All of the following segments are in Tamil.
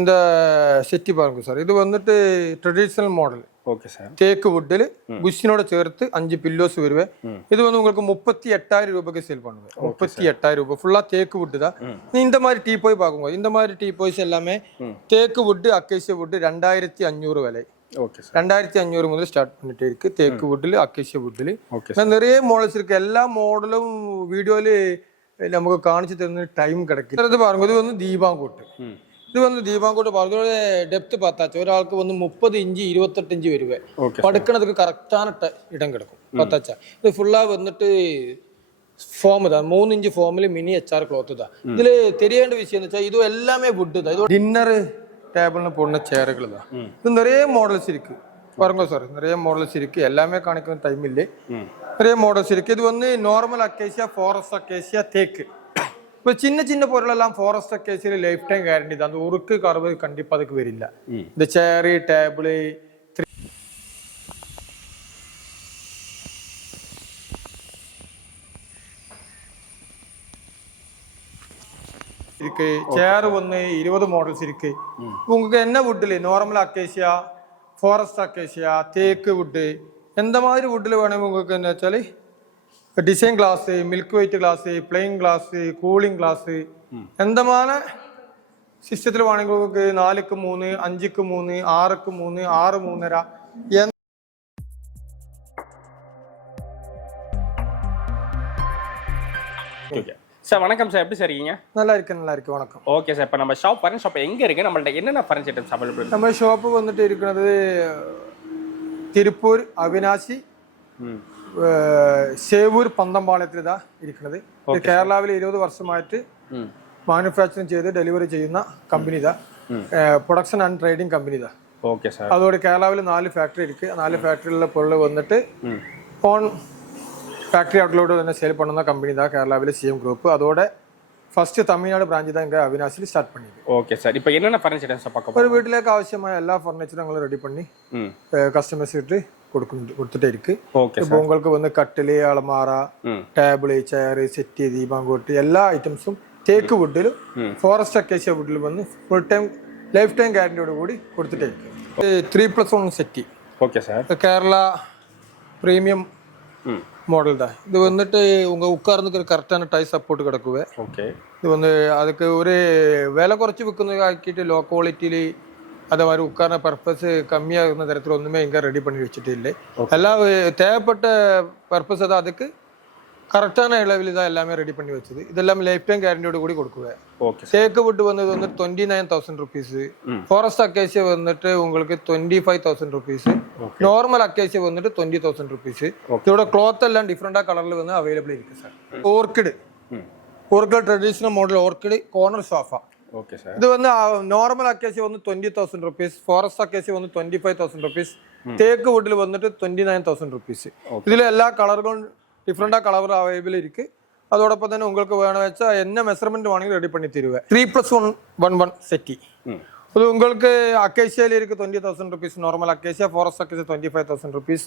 இந்த செட்டி பாருங்க சார், இது வந்துட்டு ட்ரெடிஷ்னல் மாடல். Okay sir. தேக்கு வுட்டில் புஷ்ஷினோட சேர்த்து 5 பில்லோஸ் வருவேன். இது வந்து உங்களுக்கு 38,000 ரூபாய்க்கு சேல் பண்ணுவேன். 38,000 ரூபாய் ஃபுல்லா தேக்கு வுட்டு தான். இந்த மாதிரி டீ போய் பார்க்கும்போது இந்த மாதிரி டீ போய்ஸ் எல்லாமே தேக்கு வுட்டு அக்கேசியா வுட்டு 2,500 விலை. Okay sir. 2,500 முதல் ஸ்டார்ட் பண்ணிட்டே இருக்கு தேக்கு வுட்டில் அக்கேசியா வுட்டில். நிறைய மாடல்ஸ் இருக்கு. எல்லா மாடலும் வீடியோல നമുക്ക് കാണിച്ചു തരുന്ന ടൈം കിടക്കില്ല. ഇത് പാருங்க, ഇത് வந்து ദീപാങ്കോട്ട്. ഇത് வந்து ദീപാങ്കോട്ട് പാർക്കോട് ഡെപ്ത് പത്താച്ച ഒരാൾക്ക് വന്ന് 30 ഇഞ്ച് 28 ഇഞ്ച് വരുവേ. പടുക്കണതൊക്കെ കറക്റ്റാണ് ഇടം കിടക്കും പത്താച്ച. ഇത് ഫുള്ളാ വന്നിട്ട് ഫോം ഇതാ 3 ഇഞ്ച് ഫോമിൽ മിനി HR ക്ലോത്ത് ഇതാ. ഇതില് തെരിയേണ്ട വിഷയം എന്ന് വെച്ചാൽ ഇത് എല്ലാമേ വുഡ് ഇതാ. ഇത് ഡിന്നർ ടേബിളിന് പോടുന്ന ചെയറുകൾ ഇതാ. ഇത് നിറയെ മോഡൽസ് ഇരിക്കും பாருங்க சார். நிறைய மாடல்ஸ் இருக்கு. எல்லாமே காணிக்கிற டைம் இல்லை. நிறைய மாடல்ஸ் இருக்கு. இது வந்து நார்மல் அக்கேசியா, ஃபாரஸ்ட் அக்கேசியா, தேக்கு. இப்போ சின்ன சின்ன பொருளெல்லாம் forest acacia lifetime guarantee தான். அந்த உருக்கு கருவு கண்டிப்பா அதுக்கு வரில்ல. இந்த சேரு டேபிள் இருக்கு. சேர் வந்து 20 மாடல்ஸ் இருக்கு. உங்களுக்கு என்ன வுட்ல நார்மல் அக்கேசியா, ഫോറസ്റ്റ് അക്കേഷ്യ, തേക്ക് വുഡ്, എന്തമാതിരി വുഡിൽ വേണമെങ്കിൽ നിങ്ങൾക്ക് എന്ന് വെച്ചാൽ design glass, milk white glass, plain glass, cooling glass, എന്തമാന സിസ്റ്റത്തിൽ വേണമെങ്കിൽ നിങ്ങൾക്ക് 4ക്ക് 3, 5ക്ക് 3, 6ക്ക് 3, 6, 3.5. சார் வணக்கம் சார், எப்படி சார் இருக்கீங்க? நல்லா இருக்கு வணக்கம். ஓகே சார், இப்போ நம்ம ஷாப் பாருங்க, ஷாப் எங்கே இருக்குது, நம்மள்ட்ட என்னென்ன ஃபர்னிச்சர் ஐட்டம்ஸ் அவைலபிள்? நம்ம ஷாப்பு வந்துட்டு இருக்கிறது திருப்பூர், அவினாசி, சேவூர், പന്തമ്പാളത്തിൽ தான் இருக்கிறது. ഇത് കേരളത്തിൽ 20 വർഷമായിട്ട് മാനുഫാക്ചറിങ് ചെയ്ത് ഡെലിവറി ചെയ്യുന്ന കമ്പനി தான். പ്രൊഡക്ഷൻ ആൻഡ് ട്രേഡിംഗ് കമ്പനി தான். Okay sir. அதோட கேரளாவில் 4 ஃபேக்டரி இருக்கு. 4 ஃபேக்டரியில் பொருள் வந்துட்டு ஓன் ஃபேக்டரி அவுட்லோடு வந்து சேல் பண்ணுന്ന கம்பெனி தான் கேரளாவில் சிஎம் குரூப். அதோட ஃபர்ஸ்ட் தமிழ்நாடு பிரான்ச் தான் இங்கே அவினாசியில் ஸ்டார்ட் பண்ணிது. Okay sir. இப்போ என்னென்ன ஃபர்னிச்சர் ஐட்டம்ஸ் பார்க்க ஒரு வீட்டிലേക്ക് ஆവശ്യമായ எல்லா ஃபர்னிச்சரும் ഞങ്ങൾ ரெடி பண்ணி கஸ்டமர்ஸ்கிட்ட கொடுத்துட்டே இருக்கு. இப்போ உங்களுக்கு வந்து கட்டில், அலமாரா, டேபிள், சேர், செட்டி, தீபாங்கோட்டு எல்லா ஐட்டம்ஸும் தேக்கு வுட்டில், ஃபாரஸ்ட் அக்கேசியா வுட்டில் வந்து ஃபுல் டைம் லைஃப் டைம் கேரண்டியோட கூடி கொடுத்துட்டே இருக்கு. 3+1 செட்டி. Okay sir. Kerala premium model தான். இது வந்துட்டு உங்க உட்கார்ந்துக்கிற கரெக்டான டை சப்போர்ட் கிடக்குவே. ஓகே. இது வந்து அதுக்கு ஒரு விலை കുറച്ച് വിൽക്കുന്നതാക്കിയിട്ട് ലോ ക്വാളിറ്റിയിൽ അതേമാതിരി ഉட்கார்ന്ന പർപ്പസ് കമ്മിയാകുന്ന തരത്തിലൊന്നുമേ ഇങ്ങനെ റെഡി பண்ணி வச்சுட்டில்லை. எல்லாம் தேவைப்பட்ட பர்பஸ் அது அதுக்கு கரெக்டான அளவில் தான் எல்லாமே ரெடி பண்ணி வச்சது. இதெல்லாம் லைஃப் டைம் கேரண்டியோட கூடி கொடுக்குவேன். ஓகே. தேக்கு வுட் வந்து 29,000 ருபீஸ். ஃபாரஸ்ட் அக்கேசியா வந்துட்டு உங்களுக்கு 25,000 ருபீஸ். நார்மல் அக்கேசியா வந்துட்டு 20,000 ருபீஸ். இதோட கிளாத் எல்லாம் டிஃப்ரெண்டா கலர்ல வந்து அவைலபிள் இருக்கு sir. Orchid, orchid traditional model orchid corner sofa. Okay sir. இது வந்து நார்மல் அக்கேசியா வந்து 20,000 ருபீஸ். ஃபாரஸ்ட் அக்கேசியா வந்து 25,000 ருபீஸ். தேக்கு வுட்ல வந்துட்டு 29,000 ருபீஸ். இதுல எல்லா கலர்களும் டிஃப்ரெண்டா கலர் அவைலபிள் இருக்கு. அதோடொപ്പം തന്നെ உங்களுக்கு வேணும் വെച്ചാ என்ன மெஷர்மென்ட் வேணுங்க ரெடி பண்ணி தருவேன். 3+1 செட்டி. இது உங்களுக்கு அக்கேசியால இருக்கு 20,000 rupees. Normal acacia, forest acacia 25,000 rupees.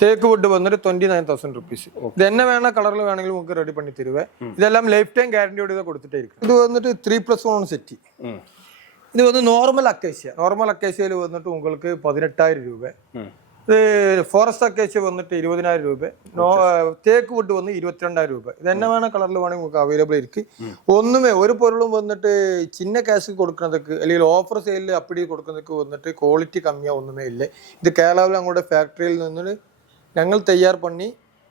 தேக்கு வுட் வந்துட்டு 29,000 ருபீஸ். இது என்ன வேணா கலர்ல வேணுங்களும் உங்களுக்கு ரெடி பண்ணி தருவேன். இதெல்லாம் லைஃப் டைம் கேரண்டியோட இத கொடுத்துட்டே இருக்கு. இது வந்துட்டு 3+1 செட்டி. இது வந்து நார்மல் அக்கேசியா. நார்மல் அக்கேசியால வந்துட்டு உங்களுக்கு 18,000 രൂപ. இது ஃபாரஸ்ட் அக்கேசியா வந்துட்டு 20,000 രൂപ. தேக்கு வுட் வந்து 22,000 രൂപ. இது என்ன வேணா கலர்ல வேணும் உங்களுக்கு அவைலபிள் இருக்கு. ஒண்ணுமே ஒரு பொருளும் வந்துட்டு சின்ன கேஷுக்கு கொடுக்கறதுக்கு അല്ലെങ്കിൽ ഓഫർ സെയിലിൽ அப்படி കൊടുക്കുന്നதுக்கு வந்துட்டு ക്വാളിറ്റി കമ്മിയാ ഒന്നുമേ ഇല്ല. ഇത് കേരളത്തിൽ ഞങ്ങളുടെ ഫാക്ടറിയിൽ നിന്ന് ഞങ്ങൾ തയ്യാർ பண்ணி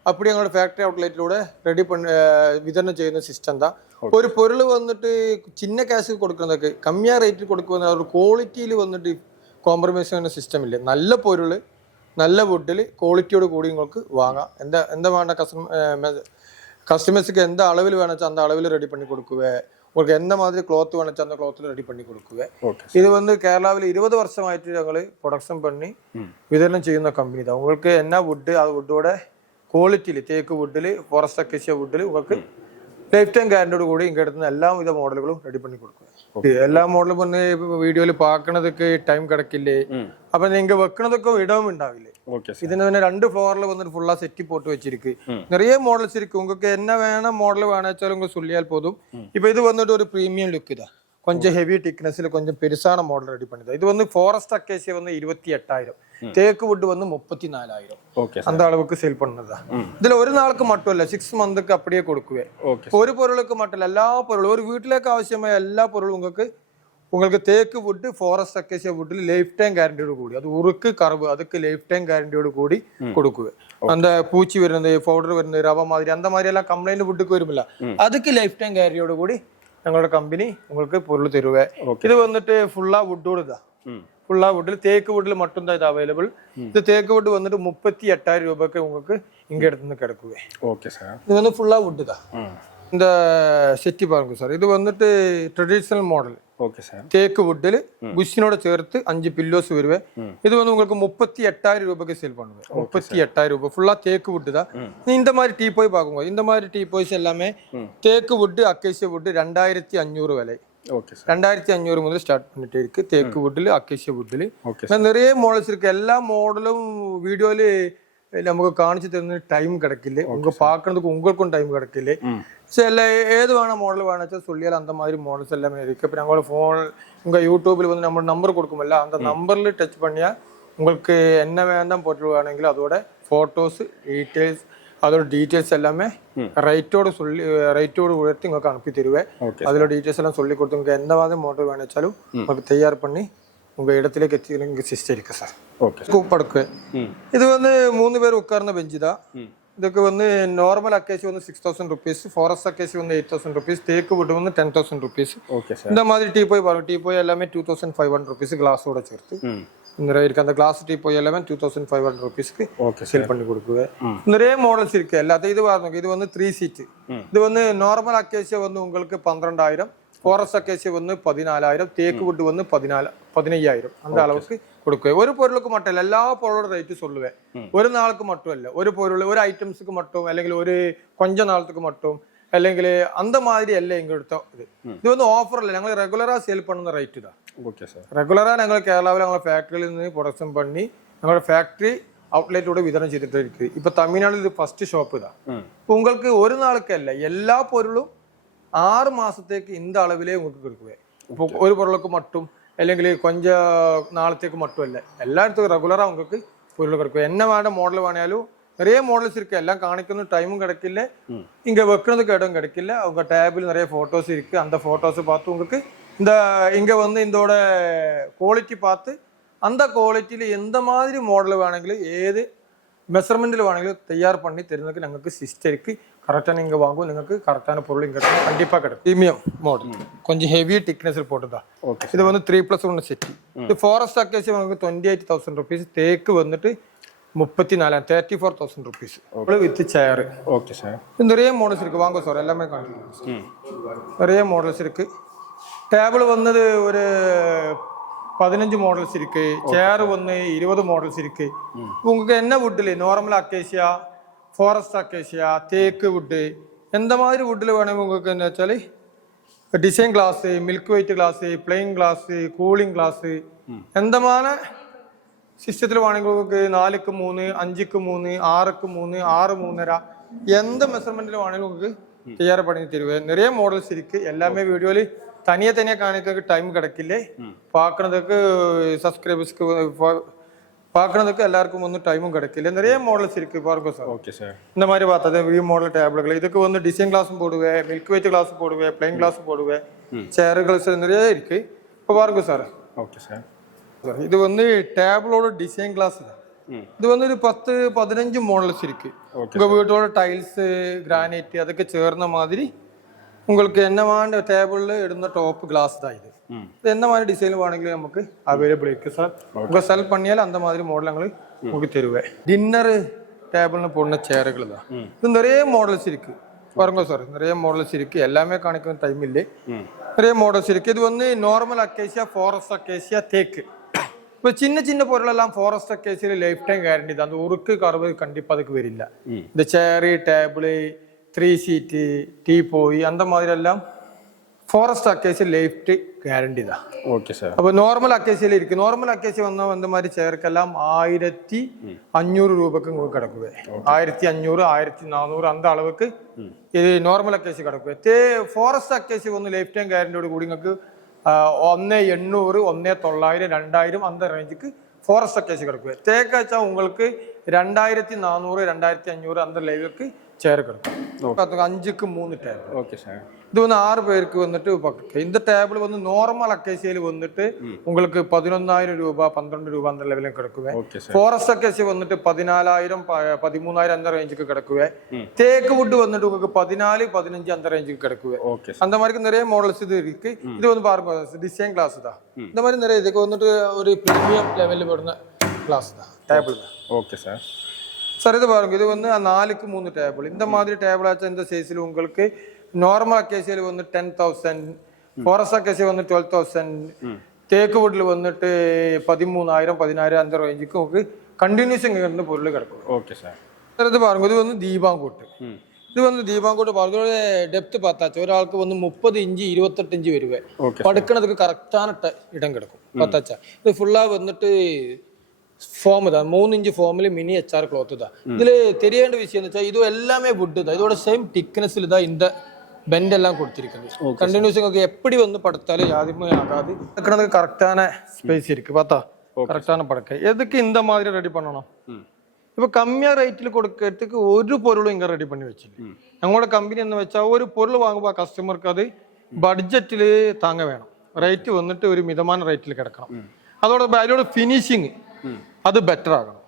அப்படி ഞങ്ങളുടെ ഫാക്ടറി ഔട്ട്ലെറ്റിലൂടെ ரெடி பண்ணி വിതരണം ചെയ്യുന്ന സിസ്റ്റം தான். ഒരു പൊരുൾ വന്നിട്ട് ചിന്ന കാശുക്ക് കൊടുക്കുന്നതൊക്കെ കമ്മിയാ റേറ്റിൽ കൊടുക്കുന്ന ഒരു ക്വാളിറ്റിയിൽ വന്നിട്ട് കോംപ്രമൈസ് ചെയ്യുന്ന സിസ്റ്റം ഇല്ല. നല്ല പൊരുൾ നല്ല വുഡിൽ ക്വാളിറ്റിയോട് കൂടി നിങ്ങൾക്ക് വാങ്ങാം. എന്താ വേണ്ട கஸ்டமர்ஸுக்கு எந்த அளவில் வேணுச்சோ அந்த அளவில் ரெடி பண்ணி கொடுக்குவேன். உங்களுக்கு எந்த மாதிரி ക്ലോത്ത് വേணுச்சோ அந்த ക്ലോത്തിൽ ரெடி பண்ணி கொடுக்குவேன். இது வந்து കേരളത്തിൽ 20 വർഷമായിട്ട് ഞങ്ങൾ പ്രൊഡക്ഷൻ பண்ணி വിതരണം ചെയ്യുന്ന കമ്പനി தான். உங்களுக்கு என்ன வுட் அது வுட்டோட ക്വാളിറ്റിയിൽ തേക്ക് വുഡിൽ, ഫോറസ്റ്റ് അക്കേസിയ വുഡിൽ உங்களுக்கு லைஃப் டைம் கேரண்டியோட கூட இங்க எடுத்து எல்லா வித மாடல்களும் ரெடி பண்ணி கொடுக்குவேன். എല്ലാ മോഡലും വന്ന് വീഡിയോയിൽ പാക്കണതൊക്കെ ടൈം കിടക്കില്ലേ. അപ്പൊ நீங்க വെക്കണതൊക്കെ ഇടവും ഉണ്ടാവില്ലേ. ഇതിന് തന്നെ 2 ഫ്ലോറിൽ വന്നിട്ട് ഫുള്ളா செட்டி போட்டு வச்சிருக்கு. நிறைய மாடல்ஸ் இருக்கு. உங்களுக்கு என்ன வேணா மாடல் வேணாச்சாலும் உங்க சொல்லியால் போதும். இப்போ இது வந்துட்டு ஒரு பிரீமியம் லுக் தான். கொஞ்சம் ஹெவி திக்னஸ்ல கொஞ்சம் பெருசான மாடல் ரெடி பண்ணிதான். இது வந்து ஃபாரஸ்ட் அக்கேசியா வந்து 28,000, தேக்கு வுட் வந்து 34,000. ஓகே அந்த அளவுக்கு சேல் பண்ணதா. இதுல ஒரு நாளுக்கு மட்டும் இல்ல, 6 மந்த்துக்கு அப்படியே கொடுக்குவேன். ஒரு பொருளுக்கு மட்டும் இல்ல, எல்லா பொருளும் ஒரு வீட்டுக்கு ஆവശ്യമായ எல்லா பொருளும் உங்களுக்கு தேக்கு வுட் ஃபாரஸ்ட் அக்கேசியா வுட்ல லைஃப் டைம் கேரண்டியோடு கூடி, அது உருக்கு கரவு அதுக்கு லைஃப் டைம் கேரண்டியோடு கூடி கொடுக்குவேன். அந்த பூச்சி വരുന്നത് பவுடர் വരുന്നത് ரவ மாதிரி அந்த மாதிரி எல்லாம் கம்ப்ளைண்ட் வுட்டுக்கு வருமில்ல, அதுக்கு லைஃப் டைம் கேரண்டியோடு கூடி ഞങ്ങളുടെ കമ്പനി உங்களுக்கு பொருள் தருவே. இது வந்துட்டு ஃபுல்லா வுட்டோடு தான், ஃபுல்லா வுட்டில் தேக்கு வுட்டில் மட்டும்தான் இது அவைலபிள். இது தேக்கு வுட் வந்துட்டு 38,000 ரூபாய்க்கு உங்களுக்கு இங்க எடுத்து கிடைக்குவே. Okay sir. இது வந்து ஃபுல்லா வுட்டு தான். இந்த செட்டி பாருங்க சார், இது வந்துட்டு ட்ரெடிஷனல் மாடல். Okay sir. தேக்கு வுட்டில் புஷ்ஷினோட சேர்த்து 5 பில்லோஸ் வருவேன். இது வந்து உங்களுக்கு 38,000 ரூபாய்க்கு சேல் பண்ணுவேன். 38,000 ரூபாய் ஃபுல்லா தேக்கு வுட்டு தான். இந்த மாதிரி டீ போய் பார்க்கும்போது இந்த மாதிரி டீ போய்ஸ் எல்லாமே தேக்கு வுட்டு அக்கேசியா வுட்டு 2,500 விலை. Okay sir. 2,500 முதல் ஸ்டார்ட் பண்ணிட்டு இருக்கு தேக்கு வுட்டில் அக்கேசியா வுட்டில். நிறைய மாடல்ஸ் இருக்கு. எல்லா மாடலும் வீடியோல നമുക്ക് കാണിച്ചു തരുന്ന ടൈം കിടക്കില്ലേ, உங்க பார்க்கறதுக்கு உங்களுக்கும் டைம் கிடைக்கல. சில ஏது வேணா மாடல் வேணாச்சா சொல்லியால் அந்த மாதிரி மாடல்ஸ் எல்லாமே இருக்கு. இப்போ நாங்கள் ஃபோன் உங்கள் யூடியூப்ல வந்து நம்ம நம்பர் கொடுக்குமில்ல, அந்த நம்பர்ல டச் பண்ணியா உங்களுக்கு என்ன வேண்டாம் பொருள் வேണമെങ്കിലും அதோட ஃபோட்டோஸ் டீட்டெயில்ஸ் அதோட டீட்டெயில்ஸ் எல்லாமே റേറ്റോട് ഉയർത്തി നിങ്ങൾക്ക് അനുപ്പി തരുവേ. അതിലെ ഡീറ്റെയിൽസ് എല്ലാം சொல்லி கொடுத்து உங்களுக்கு எந்த மாதிரி மாடல் வேணாச்சாலும் உங்களுக்கு தயார் பண்ணி உங்க இடத்திലേക്ക് എത്തിക്കണമെങ്കിൽ സിസ്റ്റം ഇരിക്കും സാർ. സ്കൂപ്പ് അടുക്ക് ഇത് വന്ന് 3 പേർ ഉட்கார்ന്ന ബെഞ്ച് ഇതാ. ഇതൊക്കെ വന്ന് നോർമൽ അക്കേസി വന്ന് 6,000 റുപ്പീസ്, ഫോറസ്റ്റ് അക്കേസി വന്ന് 8,000 റുപ്പീസ്, தேக்கு வுட் வந்து 10,000 ருபீஸ். இந்த மாதிரி டீ போய் பாருங்க, டீ போய் எல்லாமே 2,500 ருபீஸ் கிளாஸோட சேர்த்து நிறைய இருக்கு. அந்த கிளாஸ் டீ போய் எல்லாமே 2,500 ருபீஸ்க்கு சேல் பண்ணி கொடுக்குவேன். நிறைய மாடல்ஸ் இருக்கு எல்லாத்தையும். இது பாருங்க, இது வந்து 3 சீட். இது வந்து நார்மல் அக்கேசியா வந்து உங்களுக்கு 12,000, ഫോറസ്റ്റ് അക്കേസിയ വന്ന് 14,000, തേക്ക് വുഡ് വന്ന് 15,000. அந்த அளவுக்கு கொடுக்குவேன். ஒரு பொருளுக்கு மட்டும் இல்லை, எல்லா பொருளோட ரேட்டு சொல்லுவேன். ஒரு நாளுக்கு மட்டும் இல்லை, ஒரு பொருள் ஒரு ஐட்டம்ஸுக்கு மட்டும் അല്ലെങ്കിൽ ഒരു கொஞ்ச നാളத்துக்கு மட்டும் അല്ലെങ്കിൽ அந்த மாதிரி അല്ല எங்க எடுத்தோம். இது வந்து ஆஃபர் இல்லை, ഞങ്ങൾ ரெகுலரா சேல் பண்ணுന്ന ரேட்டு தான். Okay sir. ரெகுலரா ഞങ്ങൾ കേരളത്തിൽ ഞങ്ങളുടെ ഫാക്ടറിയിൽ നിന്ന് പ്രൊഡക്ഷൻ பண்ணி ഞങ്ങളുടെ ഫാക്ടറി ഔട്ട്ലെറ്റோட விതരണം ചെയ്തിട്ട് இருக்கு. இப்போ தமிழ்நாட்டில் இது ஃபர்ஸ்ட் ஷாப்பு தான். உங்களுக்கு ஒரு நாளுக்கு அல்ல, எல்லா பொருளும் 6 மாசத்துக்கு இந்த அளவிலே உங்களுக்கு கொடுக்குவேன். இப்போ ஒரு பொருளுக்கு மட்டும் അല്ലെങ്കിൽ கொஞ்ச நாளத்துக்கு மட்டும் இல்லை, எல்லாத்துக்கும் ரெகுலரா உங்களுக்கு பொருள் கிடைக்கும். என்ன வேണ്ട மாடல் வேணாலும் நிறைய மாடல்ஸ் இருக்கு. எல்லாம் காணிக்கணும் டைமும் கிடைக்கல, இங்க வைக்கிறதுக்கு இடம் கிடைக்கல. அவங்க டேபிள் நிறைய போட்டோஸ் இருக்கு. அந்த போட்டோஸ் பார்த்து உங்களுக்கு இந்த இங்க வந்து இதோட குவாலிட்டி பார்த்து அந்த குவாலிட்டியில எந்த மாதிரி மாடல் வேണമെങ്കിലും ஏது மெஷர்மெண்ட்டில் வேണമെങ്കിലും தயார் பண்ணி தெரிஞ்சதுக்கு ഞങ്ങൾക്ക് സിസ്റ്റം இருக்கு. கரெக்டாக நீங்கள் வாங்குவோம், നിങ്ങൾക്ക് கரெக்டான பொருள் இங்கே கண்டிப்பாக கிடைக்கும். ப்ரீமியம் மாடல் கொஞ்சம் ஹெவி திக்னஸில் போட்டுதான். ஓகே. இது வந்து 3+1 செட்டி. இது ஃபாரஸ்ட் அக்கேசியா உங்களுக்கு 28,000 ருபீஸ், தேக்கு வந்துட்டு 34,000 rupees with chair. Okay sir. நிறைய மாடல்ஸ் இருக்கு, வாங்க சார் எல்லாமே காணிக்கலாம். நிறைய மாடல்ஸ் இருக்கு. டேபிள் வந்தது ஒரு 15 மாடல்ஸ் இருக்கு. சேர் வந்து 20 மாடல்ஸ் இருக்கு. உங்களுக்கு என்ன வுட்ல நார்மல் அக்கேசியா, ஃபாரஸ்ட் அக்கேசியா, தேக்கு வுட்டு எந்த மாதிரி வுட்ல வேணும் உங்களுக்கு என்ன வச்சாலே design glass, milk white glass, plain glass, cooling glass எந்த மாதிரி சிஸ்டத்தில் வேണമെങ്കിൽ உங்களுக்கு 4க்கு 3, 5க்கு 3, 6க்கு 3, 6, 3.5 எந்த மெஷர்மெண்ட்டில் வேണമെങ്കിലും உங்களுக்கு தயார் பண்ணி தருவேன். நிறைய மாடல்ஸ் இருக்கு. எல்லாமே வீடியோல தனியா காணிக்கிறதுக்கு டைம் கிடைக்கல, பார்க்கறதுக்கு சப்ஸ்கிரைபர்ஸ்க்கு பார்க்கறதுக்கு எல்லாருக்கும் வந்து டைமும் கிடைக்கல. நிறைய மாடல்ஸ் இருக்கு பாருங்க சார். Okay sir. இந்த மாதிரி பார்த்தது வியூ மாடல் டேபிள்கள். இதுக்கு வந்து டிசைன் கிளாஸும் போடுவேன், மில்க் ஒயிட் கிளாஸ் போடுவேன், பிளைன் கிளாஸ் போடுவேன், சேர்கள் நிறைய இருக்கு. இப்போ பாருங்க சார். Okay sir. இது வந்து டேபிளோட டிசைன் கிளாஸ் தான். இது வந்து ஒரு 10-15 மாடல்ஸ் இருக்கு. உங்க வீட்டோட டைல்ஸ், கிரானைட் அதுக்கு சேர்ந்த மாதிரி உங்களுக்கு என்ன வேண்ட டேபிள்ல இடுന്ന ടോപ്പ് ഗ്ലാസ് தான் இது. இது என்ன மாதிரி டிசைன் வேണമെങ്കിലും നമുക്ക് അവൈലബിൾ இருக்கு சார். உங்க செல் பண்ணியால் அந்த மாதிரி மாடல் ഞങ്ങൾ உங்களுக்கு தருவேன். டின்னர் டேபிள்னு போடுற சேர்கள் தான். இது நிறைய மாடல்ஸ் இருக்கு பாருங்க சார். நிறைய மாடல்ஸ் இருக்கு. எல்லாமே காணிக்கிற டைம் இல்லை, நிறைய மாடல்ஸ் இருக்கு. இது வந்து நார்மல் அக்கேசியா, ஃபாரஸ்ட் அக்கேசியா, தேக்கு. இப்போ சின்ன சின்ன பொருளெல்லாம் ஃபாரஸ்ட் அக்கேசியில லைஃப் டைம் கேரண்டி தான். அந்த உருக்கு கருவு கண்டிப்பா அதுக்கு வரில்ல. இந்த சேரு, டேபிள், 3 சீட்டு, டீ போய் அந்த மாதிரி எல்லாம் forest acacia lifetime guarantee தான். Okay sir. அப்போ நார்மல் அக்கேசியில இருக்கு. நார்மல் அக்கேசியா வந்தால் அந்த மாதிரி சேருக்கெல்லாம் 1,500 ரூபாய்க்கு உங்களுக்கு கிடக்குது. 1,500, 1,400 அந்த அளவுக்கு இது நார்மல் அக்கேசி கிடக்குது. ஃபாரஸ்ட் அக்கேசி வந்து லைஃப் டைம் கேரண்டியோட கூட உங்களுக்கு 1800, 1900, 2000 அந்த ரேஞ்சுக்கு ஃபாரஸ்ட் கேஸ் கிடைக்கும். தேக்கு வச்சா உங்களுக்கு 2400, 2500 அந்த லெவலுக்கு சேர் கிடைக்கும். 5க்கு 3 டேபிள். Okay sir. இது வந்து 6 பேருக்கு வந்துட்டு பார்க்க. இந்த டேபிள் வந்து நார்மல் அக்கேசியில் வந்துட்டு உங்களுக்கு 11,000 ரூபா 12 ரூபா அந்த லெவலில் கிடைக்குவேன். ஃபாரஸ்ட் அக்கேசி வந்துட்டு 14,000 13,000 அந்த ரேஞ்சுக்கு கிடைக்குவேன். தேக்கு வுட் வந்துட்டு உங்களுக்கு 14, 15 அந்த ரேஞ்சுக்கு கிடைக்குவேன். அந்த மாதிரி நிறைய மாடல்ஸ் இது இருக்கு. இது வந்து பாருங்க டிசைன் கிளாஸ் தான். இந்த மாதிரி நிறைய இதுக்கு வந்துட்டு ஒரு பிரீமியம் லெவலில் வருന്ന கிளாஸ் தான் டேபிள் தான். Okay sir. சார் இது பாருங்க இது வந்து 4க்கு 3 டேபிள். இந்த மாதிரி டேபிள் ஆச்சு இந்த சைஸில் உங்களுக்கு நார்மல் அக்கேசியில் வந்து 10,000, ஃபாரஸ்ட் அக்கேசி வந்து 12,000, தேக்கு வுட்ல வந்துட்டு 13,000, 14,000 அந்த ரேஞ்சுக்கு உங்களுக்கு கண்டினியூஸ் இங்கே இருந்து பொருள் கிடைக்கும். Okay sir. சார் இது பாருங்க இது வந்து தீபாங்கூட்டு. இது வந்து தீபாங்கூட்டு பாருங்க டெப்த் பார்த்தாச்சு ഒരാൾക്ക് வந்து 30 ഇഞ്ച് 28 ഇഞ്ച് വരുവേ. പടുക്കണதுக்கு கரெக்டான இடம் கிடைக்கும் பார்த்தாச்சா. இது ஃபுல்லா வந்துட்டு ഫോം தான் 3 இன்ச் ஃபார்மில் மினி HR கிளாத் தான். இதில் தெரிய வேண்டிய விஷயம் என்ன இது எல்லாமே வுட் தான். இதோட சேம் திக்னஸில் தான் இந்த பெண்ட் எல்லாம் கொடுத்திருக்குது. கண்டினியூஸ் உங்களுக்கு எப்படி வந்து படுத்தாலும் யாருமே ஆகாது. படுக்கிறதுக்கு கரெக்டான ஸ்பேஸ் இருக்கு பார்த்தா கரெக்டான படுக்கை. எதுக்கு இந்த மாதிரி ரெடி பண்ணணும்? இப்போ கம்மியாக റേറ്റിൽ കൊടുக்கிறதுக்கு ഒരു പൊരുളും ഇങ്ങനെ റെഡി பண்ணி வச்சிല്ല. ഞങ്ങളുടെ കമ്പനി എന്ന് വെച്ചാൽ ഒരു പൊരുൾ വാങ്ങുമ്പോൾ കസ്റ്റമർക്ക് അത് ബഡ്ജറ്റിൽ താങ്ങ വേണം. റേറ്റ് വന്നിട്ട് ഒരു മിതமான റേറ്റിൽ കിടക്കണം. അതോടൊപ്പം അതിലൂടെ ഫിനിഷിങ് അത് ബെറ്റർ ആകണം.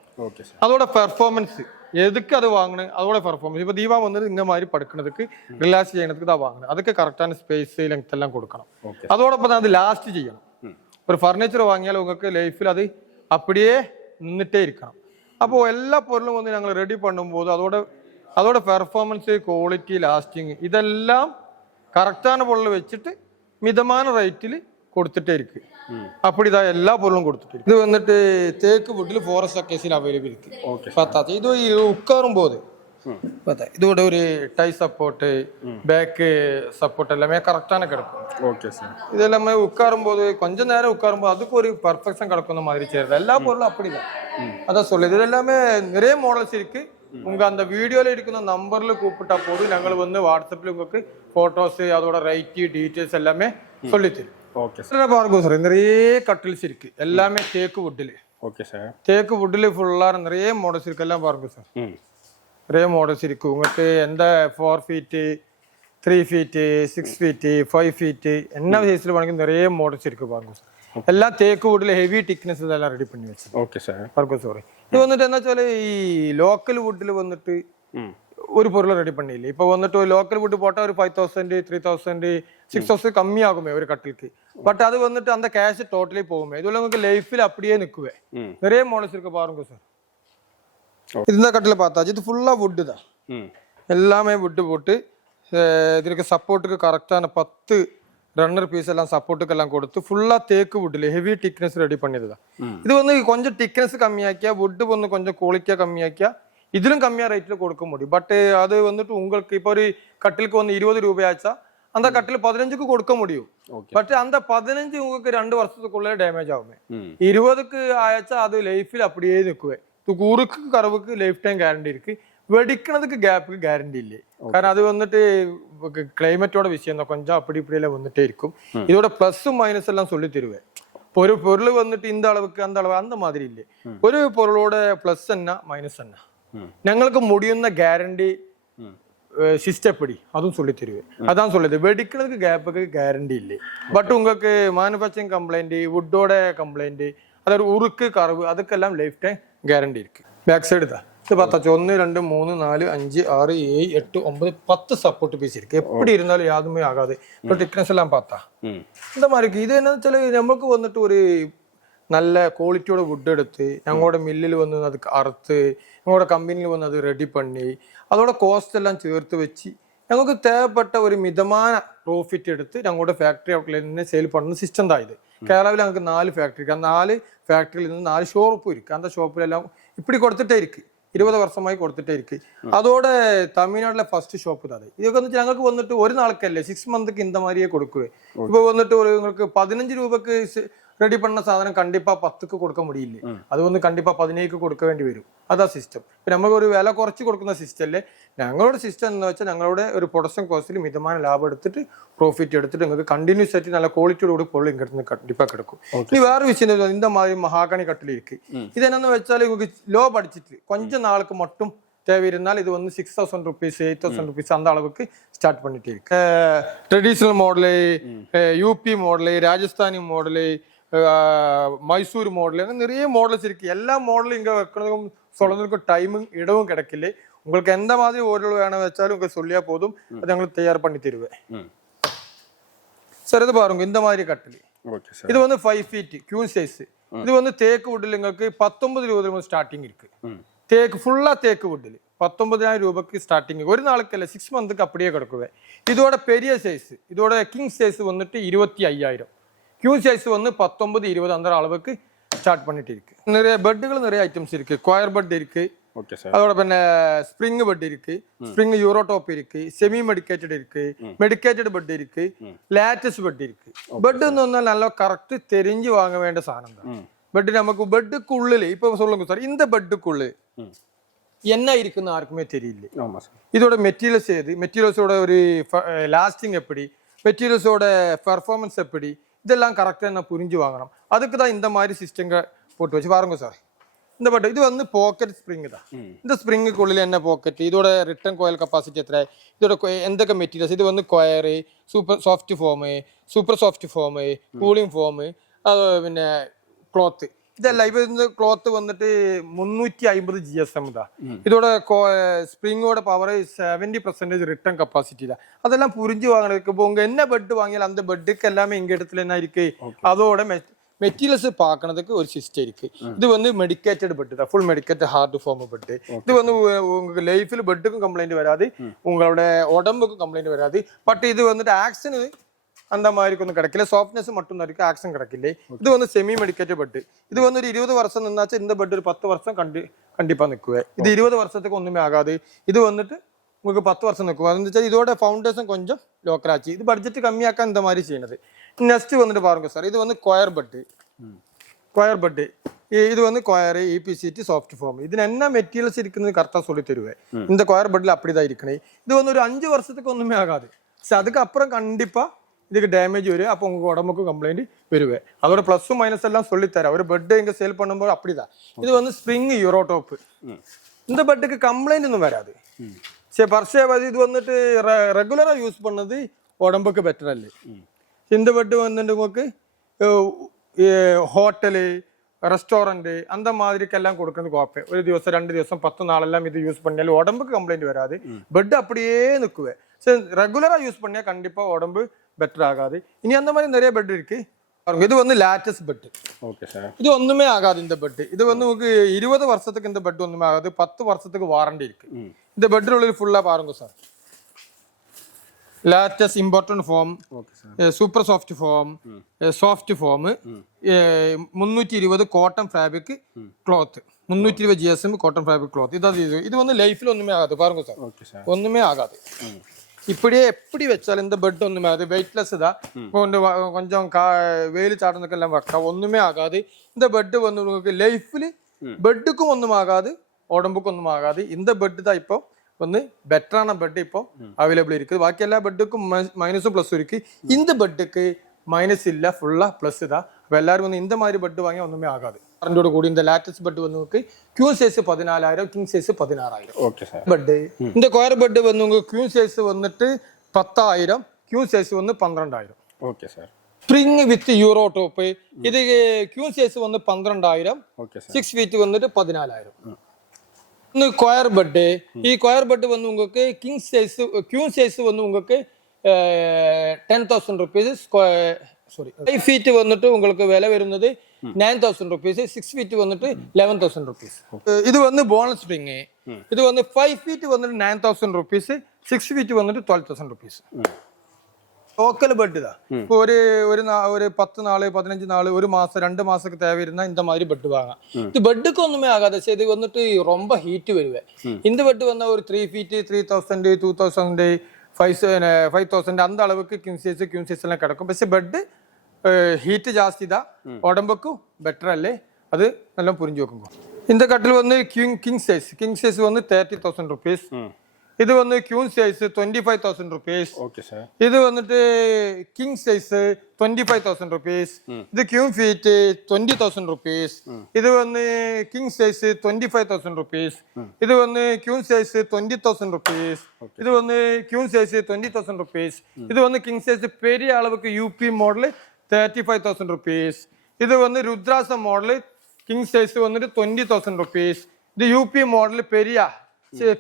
அதோட பெர்ஃபார்மன்ஸ் எதுக்கு அது வாங்கணும் அதோட பெர்ஃபார்மன்ஸ். இப்போ தீபா வந்து இங்கே மாதிரி படுக்கிறதுக்கு ரிலாக்ஸ் செய்யறதுக்கு தான் வாங்கணும். அதுக்கு கரெக்டான ஸ்பேஸ் லெங்த் எல்லாம் கொடுக்கணும். அதோடൊപ്പം தான் அது லாஸ்ட் செய்யணும். ஒரு ஃபர்னிச்சர் வாங்கியால் உங்களுக்கு லைஃப்பில் அது அப்படியே நின்றுட்டே இருக்கணும். அப்போது எல்லா பொருளும் வந்து நாங்கள் ரெடி பண்ணும்போது அதோட பெர்ஃபார்மன்ஸு குவாலிட்டி லாஸ்டிங் இதெல்லாம் கரெக்டான பொருளை வச்சுட்டு மிதமான ரேட்டில் கொடுத்துட்டே இருக்கு. அப்படிதான் எல்லா பொருளும் கொடுத்துட்டு. இது வந்துட்டு தேக்கு வுட்டில் ஃபாரஸ்ட் அக்கேசியில் அவைலபிள் இருக்கு. பார்த்தாச்சு இது உட்காரும் போது பார்த்தா இதோட ஒரு டை சப்போர்ட்டு பேக்கு சப்போர்ட் எல்லாமே கரெக்டான கிடைக்கும். Okay sir. இது எல்லாமே உட்காரும் போது கொஞ்ச நேரம் உட்காரும் போது அதுக்கு ஒரு பர்ஃபெக்ஷன் கிடைக்கும் மாதிரி செய்யறது. எல்லா பொருளும் அப்படிதான். அதான் சொல்லுது. இது எல்லாமே நிறைய மாடல்ஸ் இருக்கு. உங்க அந்த வீடியோல இருக்கிற நம்பர்ல கூப்பிட்டா போதும் நாங்கள் வந்து வாட்ஸ்அப்ல உங்களுக்கு போட்டோஸ் அதோட ரைட் டீட்டெயில்ஸ் எல்லாமே சொல்லித்தரும். Okay sir. பாருங்க சார் நிறைய கட்டில்ஸ் இருக்கு எல்லாமே தேக்கு வுட்டில். Okay sir. தேக்கு வுட்டில் ஃபுல்லாக நிறைய மாடல்ஸ் இருக்கு. எல்லாம் பாருங்க சார் நிறைய மாடல்ஸ் இருக்கு. உங்களுக்கு எந்த 4 feet 3 feet 6 feet 5 feet என்ன சைஸில் வேണമെങ്കിൽ நிறைய மாடல்ஸ் இருக்கு பாருங்க சார். எல்லாம் தேக்கு வுட்டில் ஹெவி திக்னஸ் இதெல்லாம் ரெடி பண்ணி வச்சு. Okay sir. பாருங்க சார் இது வந்துட்டு என்ன വെച്ചാൽ ഈ ലോക്കൽ വുഡിൽ വന്നിട്ട് ഒരു പൊരുൾ റെഡി പണിയില്ല. ഇപ്പൊ വന്നിട്ട് ലോക്കൽ വുഡ് പോട്ടാൽ ഒരു 5,000 3,000 6,000 കമ്മിയാകുമേ ഒരു കട്ടിൽക്ക്. பட் அது வந்துட்டு அந்த கேஷ் டோட்டலி போகுமே. இதுல உங்களுக்கு லைஃப்ல அப்படியே நிக்குவே. நிறைய மாடல்ஸ் இருக்கு பாருங்க சார். இந்த கட்டில பார்த்தாச்சு இது ஃபுல்லா வுட் தான். எல்லாமே வுட் போட்டு இதுக்கு சப்போர்ட்டுக்கு கரெக்டான 10 ரன்னர் பீஸ் எல்லாம் சப்போர்ட்டுக்கு எல்லாம் கொடுத்து ஃபுல்லா தேக்கு வுட்ல ஹெவி திக்னஸ் ரெடி பண்ணியதுதான். இது வந்து கொஞ்சம் திக்னஸ் கம்மியாக்கியா வுட் வந்து கொஞ்சம் குவாலிட்டியா கம்மியாக்கியா ഇതിലും കമ്മിയാ റേറ്റിൽ കൊടുക്കാൻ முடியும். பட் அது வந்துட்டு உங்களுக்கு இப்போ ஒரு கட்டிலுக்கு வந்து 20 ரூபாயாச்சா அந்த கட்டில் 15க்கு கொடுக்க முடியும். பட் அந்த 15 உங்களுக்கு 2 வருஷத்துக்குள்ளே டேமேஜ் ஆகுமே. 20க்கு ஆயாச்சா அது லைஃபில் அப்படியே நிற்குவே. குறுக்கு கரவுக்கு லைஃப் டைம் கேரண்டி இருக்கு. வெடிக்கிறதுக்கு கேப்புக்கு கேரண்டி இல்லை. കാരണം அது வந்துட்டு கிளைமேட்டோட விஷயம் தான். கொஞ்சம் அப்படி இப்படியெல்லாம் வந்துட்டே இருக்கும். இதோட பிளஸ் மைனஸ் எல்லாம் சொல்லி தருவேன். ஒரு பொருள் வந்துட்டு இந்த அளவுக்கு அந்த அளவு அந்த மாதிரி இல்லை. ஒரு பொருளோட பிளஸ் என்ன மைனஸ் என்ன ഞങ്ങൾക്ക് முடியுന്ന ഗ്യാരണ്ടി സിസ്റ്റം എപ്പടി അതും சொல்லி തരുവേ. அதான் சொல்லுது வெடிக்கிறதுக்கு கேப்புக்கு கேரண்டி இல்லை. பட் உங்களுக்கு மேனுஃபேக்சரிங் கம்ப்ளைண்ட் வுட்டோட கம்ப்ளைண்ட் அதாவது உருக்கு கறவு அதுக்கெல்லாம் லைஃப் டைம் கேரண்டி இருக்கு. பேக் சைடு தான் இது பார்த்தாச்சு 1 2 3 4 5 6 7 8 9 10 சப்போர்ட் பீஸ் இருக்கு. எப்படி இருந்தாலும் யாதுமே ஆகாது. இப்போ திக்னஸ் எல்லாம் பார்த்தா இந்த மாதிரி இருக்கு. இது என்ன வெച്ചാൽ നമുക്ക് വന്നിട്ട് ഒരു നല്ല ക്വാളിറ്റിയോടെ വുഡ് എടുത്ത് ഞങ്ങളുടെ മില്ലിൽ വന്ന് അത് അറുത്ത് ഞങ്ങളുടെ കമ്പനിയിൽ വന്ന് അത് റെഡി പണി അതോടെ കോസ്റ്റ് എല്ലാം ചേർത്ത് വെച്ച് ഞങ്ങൾക്ക് தேவைப்பட்ட ഒരു മിതமான പ്രോഫിറ്റ് എടുത്ത് ഞങ്ങളുടെ ഫാക്ടറി ഔട്ട്ലെറ്റിൽ നിന്ന് സെയിൽ பண்ணுന്ന സിസ്റ്റം தான் ഇത്. കേരളത്തിൽ ഞങ്ങൾക്ക് 4 ഫാക്ടറി ഇருக்கு. 4 ഫാക്ടറിയിൽ നിന്ന് 4 ഷോപ്പ് இருக்கு. அந்த ஷாப்லெல்லாம் இப்படி கொடுத்துட்டே இருக்கு. 20 வருஷമായി കൊടുത്തിട്ടേ இருக்கு. அதோட தமிழ்நாட்டில் ஃபர்ஸ்ட் ஷாப் தான். ഇതൊക്കെ வந்து ഞങ്ങൾക്ക് വന്നിട്ട് ഒരു നാൾക്കല്ലേ 6 മന്ത്ക്ക് இந்த மாதிரியே கொடுக்குவே. இப்போ வந்துட்டு ஒரு உங்களுக்கு 15 ரூபாய்க்கு ரெடி பண்ண சாதனம் கண்டிப்பா 10க்கு கொடுக்க முடிയില്ല. അത് വന്ന് കണ്ടിപ്പാ 17ക്ക് കൊടുக்க വേണ്ടി വരും. അതാ സിസ്റ്റം. പിന്നെ നമുക്ക് ഒരു വില കുറച്ച് കൊടുക്കുന്ന സിസ്റ്റം അല്ലേ. ഞങ്ങളുടെ സിസ്റ്റം എന്ന് വെച്ചാൽ ഞങ്ങളുടെ ഒരു പ്രൊഡക്ഷൻ കോസ്റ്റിൽ മിതമായ ലാഭം എടുത്തിട്ട് പ്രോഫിറ്റ് എടുത്തിട്ട് നിങ്ങൾക്ക് കണ്ടിന്യൂസ് ആയിട്ട് നല്ല ക്വാളിറ്റിയോടുകൂടി പൊള്ളി ഇങ്ങോട്ട് കണ്ടിപ്പാ കിടക്കും. ഇനി വേറെ വിഷയം இந்த மாதிரி மகாகனி கட்டில் இருக்கு. இது என்னன்னு வச்சால் உங்களுக்கு லோ பட்ஜெட் கொஞ்ச நாளுக்கு மட்டும் தேவை இருந்தால் இது வந்து 6000 rupees 8000 rupees அந்த அளவுக்கு ஸ்டார்ட் பண்ணிட்டு இருக்கு. Traditional model, UP model, Rajasthani model, Mysore model நிறைய மாடல்ஸ் இருக்கு. எல்லா மாடலும் இங்க வைக்கிறதுக்கும் சொல்றதுக்கும் டைமும் இடமும் கிடைக்கல. உங்களுக்கு எந்த மாதிரி ஓரளவு வேணும் வச்சாலும் உங்களுக்கு சொல்லியா போதும், அது உங்களுக்கு தயார் பண்ணி தருவேன். சார் இது பாருங்க இந்த மாதிரி கட்டில் இது வந்து 5 feet கியூன் சைஸ். இது வந்து தேக்கு வுட்டில் உங்களுக்கு 19-20 ஸ்டார்டிங் இருக்கு. தேக்கு ஃபுல்லா தேக்கு வுட்டில் 19,000 ரூபாய்க்கு ஸ்டார்டிங். ஒரு நாளுக்கு இல்லை 6 monthக்கு அப்படியே கிடக்குவேன். இதோட பெரிய சைஸ் இதோட கிங் சைஸ் வந்துட்டு 25,000. கியூன் சைஸ் வந்து 19-20 அந்த அளவுக்கு ஸ்டார்ட் பண்ணிட்டு இருக்கு. நிறைய பெட்டுகள் நிறைய ஐட்டம்ஸ் இருக்கு. ஸ்கொயர் பெட் இருக்கு. Okay sir. அதோட பின்ன ஸ்ப்ரிங் பெட் இருக்கு, ஸ்ப்ரிங் யூரோடாப் இருக்கு, செமி மெடிக்கேட்டட் இருக்கு, மெடிக்கேட்டட் பெட் இருக்கு, லேட்டஸ் பெட் இருக்கு. பெட் வந்து நல்லா கரெக்ட் தெரிஞ்சு வாங்க வேண்டிய சாதனம் தான். பெட் நமக்கு பெட்டுக்குள்ள இப்போ சொல்லுங்க சார், இந்த பெட்டுக்குள்ள என்ன இருக்குன்னு யாருக்குமே தெரியல. இதோட மெட்டீரியல்ஸ் எது, மெட்டீரியல்ஸோட ஒரு லாஸ்டிங் எப்படி, மெட்டீரியல்ஸோட பெர்ஃபார்மன்ஸ் எப்படி, இதெல்லாம் கரெக்டாக நான் புரிஞ்சு வாங்கணும். அதுக்கு தான் இந்த மாதிரி சிஸ்டங்க போட்டு வச்சு பாருங்க சார். இந்த பட் இது வந்து பாக்கெட் ஸ்ப்ரிங் தான். இந்த ஸ்ப்ரிங்குக்குள்ள என்ன பாக்கெட், இதோட ரிட்டர்ன் கோயில் கெப்பாசிட்டி எത്ര, இதோட എന്തൊക്കെ മെറ്റീരിയൽസ്, ഇത് വന്ന് choir, super soft foam, super soft foam, cooling form, പിന്നെ ക്ലോത്ത്, ഇതെല്ലാം ഇപ്പൊ ഇതിന്റെ ക്ലോത്ത് വന്നിട്ട് 350 GSM தான். இதோட ஸ்ப்ரிங்கோட பவர் 70% ரிட்டர்ன் கெப்பாசிட்டி தான். அதெல்லாம் புரிஞ்சு வாங்கினதுக்கு இப்போ உங்க என்ன பெட் வாங்கியாலும் அந்த பெட்டுக்கு எல்லாமே எங்க இடத்துல என்ன இருக்கு, அதோட மெட்டீரியல்ஸ் பார்க்கறதுக்கு ஒரு சிஸ்டம் இருக்கு. இது வந்து மெடிக்கேட்டட் பெட் தான், full medicated hard form bed. இது வந்து உங்க லைஃப்ல பெட்டுக்கும் கம்ப்ளைண்ட் வராது, உங்களோட உடம்புக்கும் கம்ப்ளைண்ட் வராது. பட் இது வந்துட்டு ஆக்ஷன் அந்த மாதிரி ஒன்றும் கிடைக்கல, சாஃப்ட்னஸ் மட்டும் தான் இருக்கு, ஆக்ஷன் கிடைக்கல. இது வந்து செமி மெடிக்கேட்டட் பெட். இது வந்து ஒரு 20 வருஷம் நின்னாச்சு, இந்த பெட் ஒரு 10 வருஷம் கண்டிப்பா நிற்குவேன். இது 20 வருஷத்துக்கு ஒண்ணுமே ஆகாது. இது வந்துட்டு உங்களுக்கு 10 வருஷம் நிற்கும். அது இதோட ஃபவுண்டேஷன் கொஞ்சம் லோக்கலாச்சு. இது பட்ஜெட் கம்மியாக்க இந்த மாதிரி செய்யணுது. நெக்ஸ்ட் வந்துட்டு பாருங்க சார், இது வந்து கொயர் பெட்டு. கொயர் பெட்டு இது வந்து கொயர், EPCT, சாஃப்ட் ஃபார்ம். இதுல என்ன மெட்டீரியல்ஸ் இருக்குன்னு கரெக்டா சொல்லி தருவேன். இந்த கொயர் பெட்ல அப்படிதான் இருக்கணும். இது வந்து ஒரு 5 வருஷத்துக்கு ஒண்ணுமே ஆகாது. அதுக்கு அப்புறம் கண்டிப்பா இதுக்கு டேமேஜ் வரும். அப்போ உங்க உடம்புக்கு கம்ப்ளைண்ட் வருவேன். அதோட பிளஸும் மைனஸ் எல்லாம் சொல்லித்தரேன். ஒரு பெட் இங்க சேல் பண்ணும்போது அப்படிதான். இது வந்து ஸ்ப்ரிங் யூரோடாப். இந்த பெட்டுக்கு கம்ப்ளைண்ட் ஒன்றும் வராது. சரி பர்சேவாது இது வந்துட்டு ரெகுலரா யூஸ் பண்ணது உடம்புக்கு பெட்டர் அல்ல. இந்த பெட்டு வந்துட்டு உங்களுக்கு ഹോട്ടല്, റെസ്റ്റോറൻറ്റ് அந்த மாதிரிக்கெல்லாம் கொடுக்கறது குழப்பம். ஒரு ദിവസം 2 ദിവസം 10 நாளெல்லாம் இது யூஸ் பண்ணாலும் உடம்புக்கு கம்ப்ளைண்ட் வராது. பெட் அப்படியே நிற்குவேன். சரி ரெகுலரா யூஸ் பண்ணியா கண்டிப்பா உடம்பு பெட்டர் ஆகாது. இனி அந்த மாதிரி நிறைய பெட் இருக்கு. இது வந்து லேட்டஸ்ட் பெட். Okay sir. இது ஒண்ணுமே ஆகாது இந்த பெட். இது வந்து உங்களுக்கு 20 வருஷத்துக்கு இந்த பெட் ஒண்ணுமே ஆகாது. 10 வருஷத்துக்கு வாரண்டி இருக்கு. இந்த பெட்ல உள்ள ஃபுல்லா பாருங்க sir. latest important form, super soft form, soft form, 320 cotton fabric cloth, 320 GSM cotton fabric cloth. இது வந்து லைஃப்ல ஒண்ணுமே ஆகாது. பாருங்க சார். Okay sir. ஒண்ணுமே ஆகாது. இப்படியே எப்படி வச்சாலும் இந்த பெட் ஒண்ணுமே ஆகாது. வெயிட்லெஸ் தான். கொஞ்சம் வெயில் சாடுறதுக்கெல்லாம் வைக்க ஒண்ணுமே ஆகாது. இந்த பெட் வந்து உங்களுக்கு லைஃப்ல பெட்டுக்கும் ஒண்ணும் ஆகாது, உடம்புக்கும் ஒண்ணும் ஆகாது. இந்த பெட் தான் இப்போ வந்து பெட்டரான பெட் இப்போ அவைலபிள் இருக்குது. பாக்கி எல்லா பெட்டுக்கும் மைனஸும் பிளஸும் இருக்கு. இந்த பெட்டுக்கு மைனஸ் இல்ல, ஃபுல்லா பிளஸ் தான். அப்ப எல்லாரும் வந்து இந்த மாதிரி பெட் வாங்கி ஒண்ணுமே ஆகாது. கரண்டோட கூடி இந்த லேட்டஸ்ட் பெட் வந்து உங்களுக்கு queen size 14,000, king size 16,000. Okay sir. Bed இந்த ஸ்கொயர் பெட் வந்து உங்களுக்கு கியூன் சைஸ் வந்துட்டு 10,000, கியூன் சைஸ் வந்து 12,000. Okay sir. Spring with euro top. இது கியூன் சைஸ் வந்து 12,000. Okay sir. 6 feet வந்துட்டு 14,000. Square bed. ഈ സ്ക്വയർ ബെഡ് வந்து உங்களுக்கு கிங் சைஸ், கியூன் சைஸ் வந்து உங்களுக்கு 10,000 rupees. சாரி 5 feet வந்துட்டு உங்களுக்கு விலை வருന്നത് 9,000 rupees. 6 feet வந்துட்டு 11,000 rupees. இது வந்து போனஸ் ஸ்ப்ரிங். இது வந்து 5 feet வந்துட்டு 9,000 rupees, 6 feet வந்துட்டு 12,000 rupees. ലോക്കൽ ബെഡ് தான். இப்போ ஒரு 10 நாள் 15 நாள் 1 மாசம் 2 மாசத்துக்கு தேவை இருந்தா இந்த மாதிரி பெட் வாங்க. இது பெட்டுக்கு ஒண்ணுமே ஆகாது. இது வந்துட்டு ரொம்ப ஹீட் வருவேன். இந்த பெட் வந்து ஒரு 3 feet 3,000 2,000 5,000 அந்த அளவுக்கு கிங் சைஸ் கியூன் சைஸ் எல்லாம் கிடக்கும். പക്ഷെ பெட் ஹீட்டு ஜாஸ்தி தான் உடம்புக்கும் பெட்டர் அல்லே அது நல்லா புரிஞ்சு வைக்குங்க இந்த கட்டில் வந்து கிங் சைஸ் வந்து 30,000 rupees இது வந்து queen size 25,000 rupees okay sir இது வந்துட்டு கிங் சைஸ் 25,000 rupees இது கியூன் ஃபீட் 20,000 rupees இது வந்து கிங் சைஸ் 25,000 rupees இது வந்து கியூன் சைஸ் 20,000 rupees இது வந்து கியூன் சைஸ் 20,000 rupees இது வந்து கிங் சைஸ் பெரிய அளவுக்கு யூபி மாடல் 35,000 rupees இது வந்து ருத்ராச மாடல் கிங் சைஸ் வந்துட்டு 20,000 rupees இது யூபி மாடல் பெரிய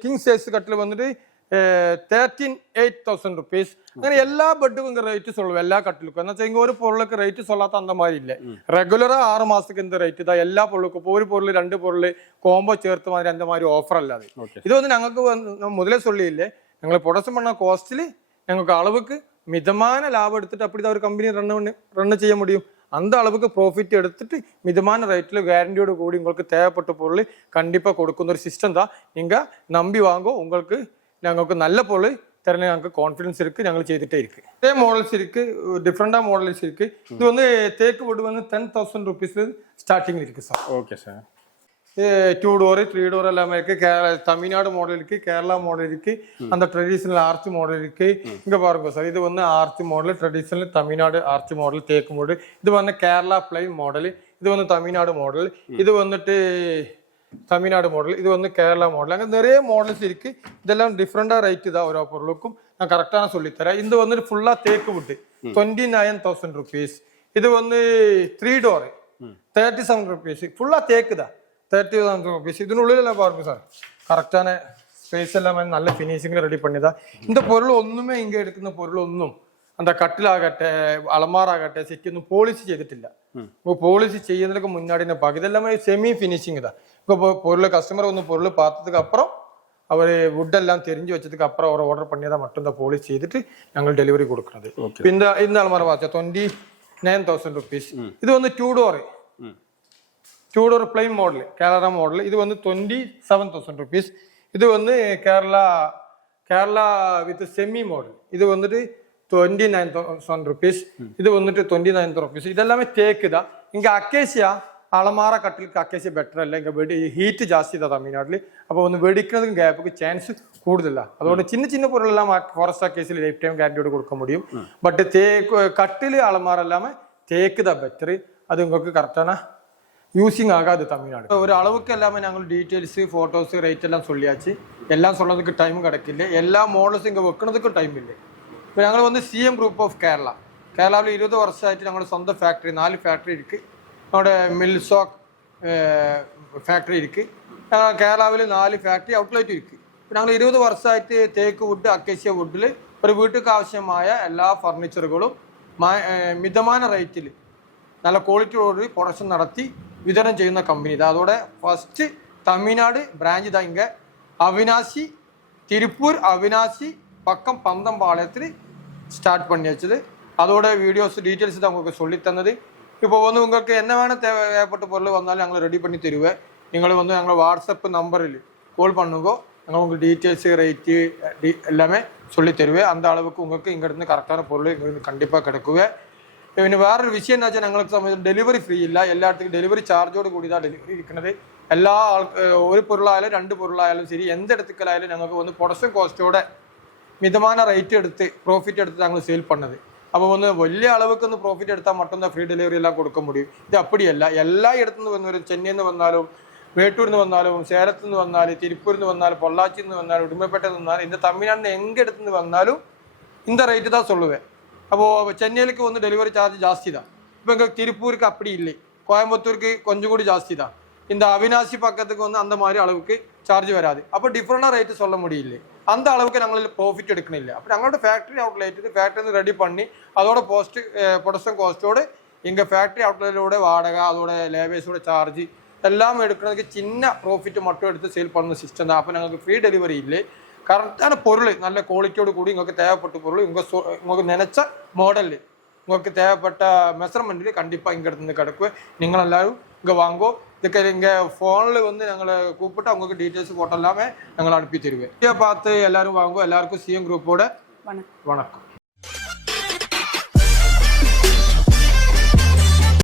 கிங் சைஸ் கட்டில் வந்துட்டு 13,800 rupees അങ്ങനെ എല്ലാ ബെഡും ഇങ്ങനെ റേറ്റ് സൊല്ലും എല്ലാ കട്ടിലുക്കും എന്ന് വെച്ചാൽ ഇങ്ങനെ ഒരു പൊരുളൊക്കെ റേറ്റ് സൊല്ലാത്ത അന്ത മാതിരി ഇല്ല റെഗുലർ 6 മാസത്തേക്ക് എന്ത് റേറ്റ് ഇതാ എല്ലാ പൊരുൾക്കും ഇപ്പോൾ ഒരു പൊരുൾ 2 പൊരുൾ കോംബോ ചേർത്ത് മാതിരി அந்த மாதிரி ഓഫർ അല്ലാതെ ഇതൊന്നും ഞങ്ങൾക്ക് മുതലേ சொல்லிയില്ലേ ഞങ്ങൾ പ്രൊഡക്ഷൻ பண்ண കോസ്റ്റിൽ ഞങ്ങൾക്ക് அளவுக்கு மிதமான லாபம் எடுத்துட்டு அப்படி தான் ஒரு கம்பெனி ரன் செய்ய முடியும் அந்த அளவுக்கு ப்ராஃபிட் எடுத்துட்டு மிதமான ரேட்டில் கேரண்டியோட கூடி உங்களுக்கு தேவைப்பட்ட பொருள் கண்டிப்பாக கொடுക്കുന്ന ஒரு சிஸ்டம் தான் நீங்கள் நம்பி வாங்கோ உங்களுக்கு ഞങ്ങൾക്ക് നല്ല பொருள் தரல ഞങ്ങൾക്ക് കോൺഫിഡൻസ് இருக்கு ഞങ്ങൾ ചെയ്തിട്ടേ இருக்கு இதே மாடல்ஸ் இருக்கு டிஃப்ரெண்டாக மாடல்ஸ் இருக்கு இது வந்து தேக்கு வுட் வந்து 10,000 rupees ஸ்டார்டிங் இருக்கு sir okay sir 2 door 3 door எல்லாமே இருக்கு தமிழ்நாடு மாடல் இருக்கு கேரளா மாடல் இருக்கு அந்த ட்ரெடிஷனல் ஆர்ச் மாடல் இருக்கு இங்க பாருங்க சார் இது வந்து arch model traditional Tamil Nadu arch model தேக்கு மாடல் இது வந்து கேரளா பிளை மாடல் இது வந்து தமிழ்நாடு மாடல் இது வந்துட்டு தமிழ்நாடு மாடல் இது வந்து கேரளா மாடல் அங்கே நிறைய மாடல்ஸ் இருக்கு இதெல்லாம் டிஃப்ரெண்டா ரேட்டு தான் ஒரு பொருளுக்கும் நான் கரெக்டான சொல்லித்தரேன் இது வந்து ஃபுல்லா தேக்கு வுட் 29,000 rupees இது வந்து 3 door 37 rupees ஃபுல்லா தேக்கு தான் 30,000 rupees ഇതിനുള്ളിലെല്ലാം பாருங்க சார் கரெக்டான ஸ்பேஸ் எல்லாமே நல்ல ஃபினிஷிங்ல ரெடி பண்ணிதான் இந்த பொருள் ഒന്നുമേ இங்க എടുക്കുന്ന பொருள் ഒന്നും அந்த கட்டிலாகട്ടെ അലമാറാകട്ടെ സെറ്റൊന്നും പോളിഷ് ചെയ്തിട്ടില്ല இப்போ போலிஷ் ചെയ്യുന്നതിനൊക്കെ മുന്നാടി பாக்கு இதெல்லாமே செமி ஃபினிஷிங் தான் இப்போ பொருள் கஸ்டமர் வந்து பொருள் பார்த்ததுக்கு அப்புறம் அவர் வுட் எல்லாம் தெரிஞ்சு வச்சதுக்கு அப்புறம் அவர் ஆர்டர் பண்ணியதா மட்டும் தான் போலிஷ் செய்துட்டு ഞങ്ങൾ ഡെലിവറി കൊടുക്കുന്നത് இந்த அலமார வாட்சா 29,000 rupees இது வந்து 2 door 2 door plain model Kerala model இது வந்து 27,000 rupees இது வந்து கேரளா வித் செமி மாடல் இது வந்துட்டு 29,000 rupees இது வந்துட்டு 29,000 rupees இதெல்லாமே தேக்கு தான் இங்க அக்கேசியா അളമാറ കട്ടിൽക്ക് അക്കേഷ്യ ബെറ്റർ അല്ല ഇങ്ങനെ വെടി ഹീറ്റ് ജാസ്തി ഇതാ തമിഴ്നാട്ടിൽ അപ്പോൾ ഒന്ന് വെടിക്കുന്നതും ഗ്യാപ്പൊക്കെ ചാൻസ് കൂടുതലാണ് അതുകൊണ്ട് ചിന്ന പൊരുളെല്ലാം ഫോറസ്റ്റ് അക്കേസിൽ ലൈഫ് ടൈം ഗ്യാരണ്ടിയോട് കൊടുക്കാൻ முடியும் பட் தேக்கு கட்டில் அலமார எல்லாமே தேக்கு தான் பெட்டர் அது உங்களுக்கு கரெக்டான யூஸிங் ஆகாது தமிழ்நாடு ஒரு அளவுக்கு எல்லாமே நாங்கள் டீட்டெயில்ஸு ஃபோட்டோஸு ரேட் எல்லாம் சொல்லியாச்சு எல்லாம் சொல்றதுக்கு டைம் கிடைக்கல எல்லா மாடல்ஸும் இங்கே വെക്കുന്നதுக்கும் டைம் இல்லை இப்போ ഞങ്ങൾ வந்து CM Group of കേരളയിൽ 20 വർഷമായിട്ട് ഞങ്ങളുടെ സ്വന്തം ഫാക്ടറി 4 ഫാക്ടറി இருக்குது നമ്മുടെ മിൽസോക്ക് ഫാക്ടറി இருக்குது കേരളയിൽ 4 ഫാക്ടറി ഔട്ട്ലെറ്റ് இருக்குது இப்போ ഞങ്ങൾ 20 വർഷമായിട്ട് തേക്ക് വുഡ് അക്കേഷ്യ വുഡിൽ ഒരു വീട്ടുക്ക് ആവശ്യമായ എല്ലാ ഫർണിച്ചറുകളും മിതமான റേറ്റിൽ നല്ല ക്വാളിറ്റിയോട് പ്രൊഡക്ഷൻ നടത്തി വിതരണം ചെയ്യുന്ന കമ്പനി ഇതാ അതോടെ ഫസ്റ്റ് തമിഴ്നാട് ബ്രാഞ്ച് ഇതാ ഇങ്ങ അവിനാശി തിരുപ്പൂർ അവിനാശി பக்கம் பந்தம்பாளையத்தில் ஸ்டார்ட் பண்ணி வச்சது அதோட வீடியோஸ் டீட்டெயில்ஸ் தான் உங்களுக்கு சொல்லி தந்தது இப்போ வந்து உங்களுக்கு என்ன வேணும் தேவைப்பட்ட பொருள் வந்தாலும் நாங்கள் ரெடி பண்ணி தருவேன் நீங்கள் வந்து எங்களை வாட்ஸ்அப் நம்பரில் கால் பண்ணுங்க நாங்கள் உங்களுக்கு டீட்டெயில்ஸு ரேட்டு எல்லாமே சொல்லி தருவேன் அந்த அளவுக்கு உங்களுக்கு இங்கேருந்து கரெக்டான பொருள் இங்கேருந்து கண்டிப்பாக கிடைக்குவேன் പിന്നെ വേറൊരു വിഷയം എന്ന് വെച്ചാൽ ഞങ്ങൾക്ക് സംബന്ധിച്ച് ഡെലിവറി ഫ്രീ ഇല്ല എല്ലായിടത്തും ഡെലിവറി ചാർജോട് കൂടിയതാണ് ഡെലിവറി ഇരിക്കുന്നത് എല്ലാ ഒരു പൊരുളായാലും 2 പൊരുളായാലും ശരി എന്തെടുക്കലായാലും ഞങ്ങൾക്ക് ഒന്ന് പ്രൊഡക്ഷൻ കോസ്റ്റോടെ மிதமான ரேட் எடுத்து ப்ராஃபிட் எடுத்து நாங்கள் சேல் பண்ணது அப்போ வந்து വലിയ அளவுக்கு வந்து ப்ராஃபிட் எடுத்தால் மட்டும்தான் ஃப்ரீ டெலிவரி எல்லாம் கொடுக்க முடியும் இது அப்படியല്ല എല്ലാ ഇടത്തുനിന്ന് വന്നവരും ചെന്നൈയിൽ നിന്ന് വന്നാലും വേട്ടൂരിൽ നിന്ന് വന്നാലും സേലത്തു നിന്ന് വന്നാലും തിരുപ്പൂരിൽ നിന്ന് വന്നാലും പൊള്ളാച്ചിയിൽ നിന്ന് വന്നാലും ഉടുമ്പപ്പെട്ടയിൽ നിന്ന് വന്നാലും இந்த தமிழ்நாட்டில் எங்கே இடத்துலேருந்து வந்தாலும் இந்த ரேட்டு தான் சொல்லுவேன் அப்போது சென்னையிலுக்கு வந்து டெலிவரி சார்ஜ் ஜாஸ்தி தான் இப்போ இங்கே திருப்பூருக்கு அப்படி இல்லை கோயம்புத்தூருக்கு கொஞ்சம் கூட ஜாஸ்தி தான் இந்த அவினாசி பக்கத்துக்கு வந்து அந்த மாதிரி அளவுக்கு சார்ஜ் வராது அப்போ டிஃப்ரெண்டாக ரேட்டு சொல்ல முடியல அந்த அளவுக்கு நாங்கள் ப்ராஃபிட் எடுக்கணும் அப்போ ഞങ്ങളുടെ ഫാക്ടറി ഔട്ട്ലെറ്റ് ഫാക്ടറി റെഡി பண்ணி அதோட പ്രൊഡക്ഷൻ കോസ്റ്റോട് எங்கள் ஃபேக்ட்ரி அவுட்லெட்டோட வாடகை அதோட லேபர்ஸோட சார்ஜ் எல்லாம் எடுக்கிறதுக்கு சின்ன ப்ராஃபிட் மட்டும் எடுத்து சேல் பண்ணுற சிஸ்டம் தான் அப்போ ഞങ്ങൾക്ക് ഫ്രീ ഡെലിവറി ഇല്ലേ കറക്റ്റാன பொருள் நல்ல குவாலிட்டியோடு கூடி உங்களுக்கு தேவைப்பட்ட பொருள் உங்களுக்கு நினைச்ச மாடல் உங்களுக்கு தேவைப்பட்ட மெஷர்மெண்ட்டில் கண்டிப்பாக இங்கே இருந்து கிடக்கும் நீங்கள் எல்லாரும் இங்கே வாங்கோ இதுக்கு இங்கே ஃபோனில் வந்து ഞങ്ങളെ கூப்பிட்டு அவங்களுக்கு டீட்டெயில்ஸ் போட்டோ எல்லாமே நாங்கள் அனுப்பி தருவேன் இதை பார்த்து எல்லாரும் வாங்குவோம் எல்லாருக்கும் CM குரூப்போட வணக்கம்